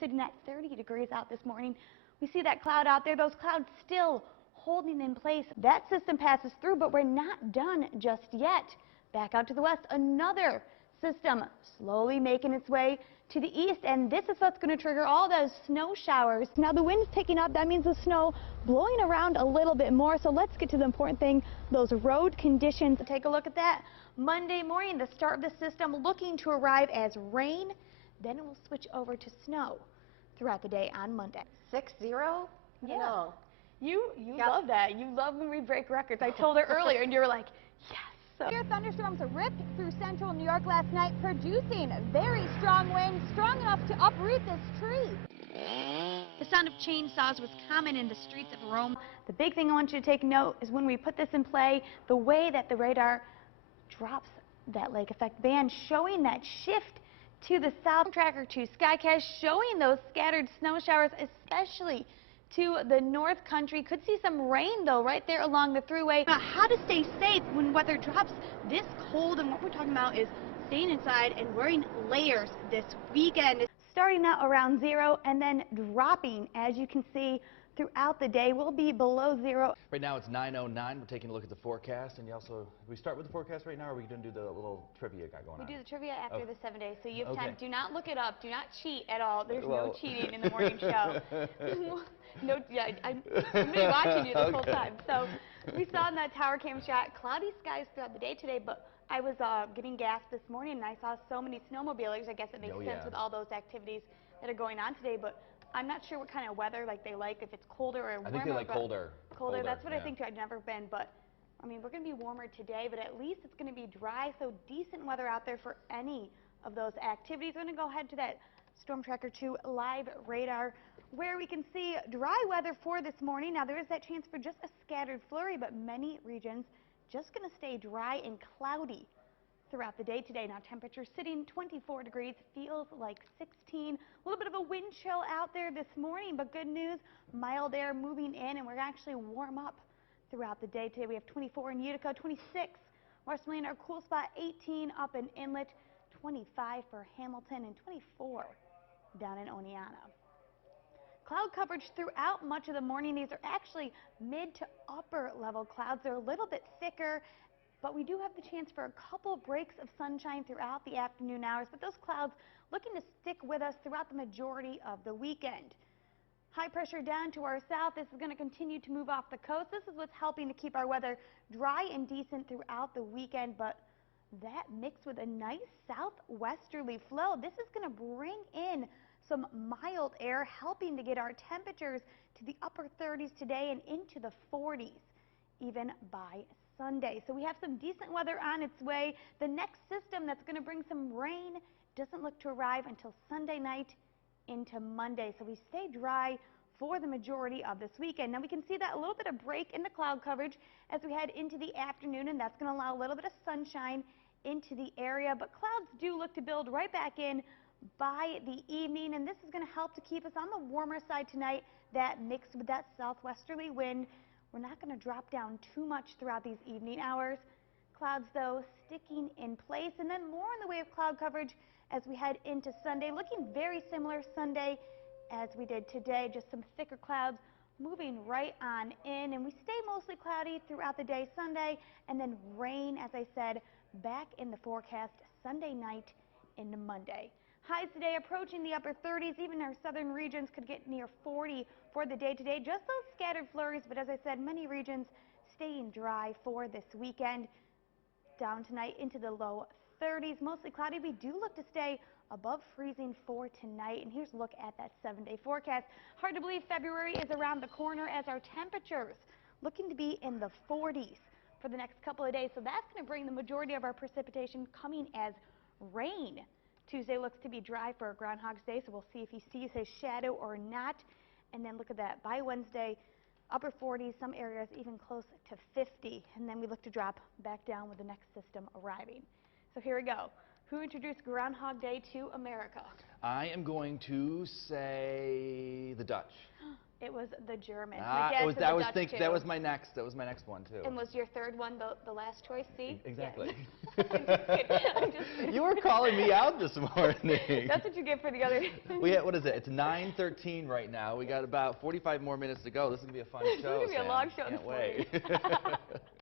Sitting at 30 degrees out this morning. We see that cloud out there, those clouds still holding in place. That system passes through, but we're not done just yet. Back out to the west, another system slowly making its way to the east, and this is what's going to trigger all those snow showers. Now the wind's picking up, that means the snow blowing around a little bit more, so let's get to the important thing, those road conditions. Take a look at that. Monday morning, the start of the system looking to arrive as rain, then it will switch over to snow throughout the day on Monday. 6-0? Yeah. No. You love that. You love when we break records. I told her earlier, and you were like, yes. Severe thunderstorms ripped through central New York last night, producing very strong winds, strong enough to uproot this tree. The sound of chainsaws was common in the streets of Rome. The big thing I want you to take note is when we put this in play, the way that the radar drops that lake effect band, showing that shift to the south. Tracker 2 Skycast showing those scattered snow showers, especially to the north country. Could see some rain though right there along the thruway. How to stay safe when weather drops this cold, and what we're talking about is staying inside and wearing layers this weekend. Starting out around 0 and then dropping, as you can see, throughout the day. We'll be below 0. Right now it's 9:09. We're taking a look at the forecast, and you also, we start with the forecast right now, or are we going to do the little trivia got going on? We do the trivia after the 7 days, so you have Okay. time. Do not look it up. Do not cheat at all. There's no cheating in the morning show. No, yeah, I'm going to be watching you this whole time. So we saw in that tower cam shot cloudy skies throughout the day today, but I was getting gas this morning and I saw so many snowmobilers. I guess it makes sense with all those activities that are going on today, but I'm not sure what kind of weather they like, if it's colder or warmer. I think they like colder. Colder, that's what I think too. I've never been, but I mean, we're going to be warmer today, but at least it's going to be dry, so decent weather out there for any of those activities. We're going to go ahead to that Storm Tracker 2 live radar, where we can see dry weather for this morning. Now, there is that chance for just a scattered flurry, but many regions just going to stay dry and cloudy throughout the day today. Now, temperature sitting 24 degrees, feels like 16. A little bit of a wind chill out there this morning, but good news, mild air moving in, and we're actually warm up throughout the day today. We have 24 in Utica, 26 Westmoreland, our cool spot, 18 up in Inlet, 25 for Hamilton, and 24 down in Oneonta. Cloud coverage throughout much of the morning. These are actually mid to upper level clouds. They're a little bit thicker, but we do have the chance for a couple breaks of sunshine throughout the afternoon hours, but those clouds looking to stick with us throughout the majority of the weekend. High pressure down to our south. This is going to continue to move off the coast. This is what's helping to keep our weather dry and decent throughout the weekend, but that mixed with a nice southwesterly flow, this is going to bring in some mild air, helping to get our temperatures to the upper 30s today and into the 40s even by Sunday. So we have some decent weather on its way. The next system that's going to bring some rain doesn't look to arrive until Sunday night into Monday. So we stay dry for the majority of this weekend. Now we can see that a little bit of break in the cloud coverage as we head into the afternoon, and that's going to allow a little bit of sunshine into the area, but clouds do look to build right back in by the evening, and this is going to help to keep us on the warmer side tonight. That mixed with that southwesterly wind, we're not going to drop down too much throughout these evening hours. Clouds, though, sticking in place, and then more in the way of cloud coverage as we head into Sunday. Looking very similar Sunday as we did today, just some thicker clouds moving right on in, and we stay mostly cloudy throughout the day Sunday, and then rain, as I said, back in the forecast Sunday night into Monday. Highs today approaching the upper 30s. Even our southern regions could get near 40 for the day today. Just those scattered flurries, but as I said, many regions staying dry for this weekend. Down tonight into the low 30s, mostly cloudy. We do look to stay above freezing for tonight. And here's a look at that 7-day forecast. Hard to believe February is around the corner as our temperatures looking to be in the 40s for the next couple of days. So that's going to bring the majority of our precipitation coming as rain. Tuesday looks to be dry for Groundhog's Day, so we'll see if he sees his shadow or not. And then look at that. By Wednesday, upper 40s, some areas even close to 50. And then we look to drop back down with the next system arriving. So here we go. Who introduced Groundhog Day to America? I am going to say the Dutch. It was the German. Ah, My dad said the Dutch too. that was my next one too. And was your third one the last choice? See? Exactly. Yeah. I'm just kidding. I'm just kidding. You were calling me out this morning. That's what you get for the other. What is it? It's 9:13 right now. We got about 45 more minutes to go. This is gonna be a fun show. This is gonna be a long show Can't this morning. wait.